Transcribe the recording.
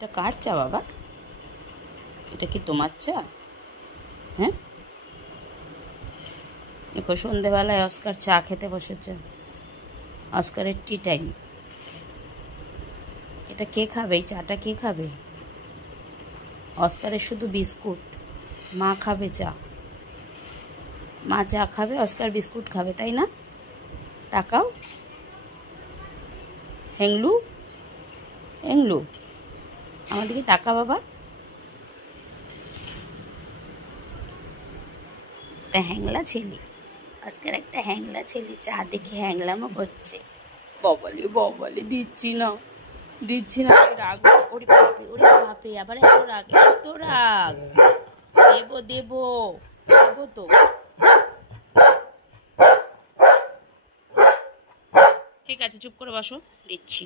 এটা কার চা বাবা? এটা কি তোমার চা? হ্যাঁ, দেখো সন্ধেবেলায় অস্কার চা খেতে বসেছে। অস্কারের টি টাইম। এটা কে খাবে? এই চাটা কে খাবে? অস্কারের শুধু বিস্কুট, মা খাবে চা। মা চা খাবে, অস্কার বিস্কুট খাবে, তাই না? তাকাও, হেংলু হেংলু, আমার দিকে তাকা বাবা। একটা হ্যাংলা ছেলে, আজকের একটা হ্যাংলা ছেলে, চা দেখে হ্যাংলামও করছে। ববলে ববলে দিচ্ছি না, দিচ্ছি না, রাগ। ওরে বাপরে, ওরে বাপরে, আবার এত রাগ, এত রাগ। দেবো দেবো দেবো তো। ঠিক আছে, চুপ করে বসো, দিচ্ছি।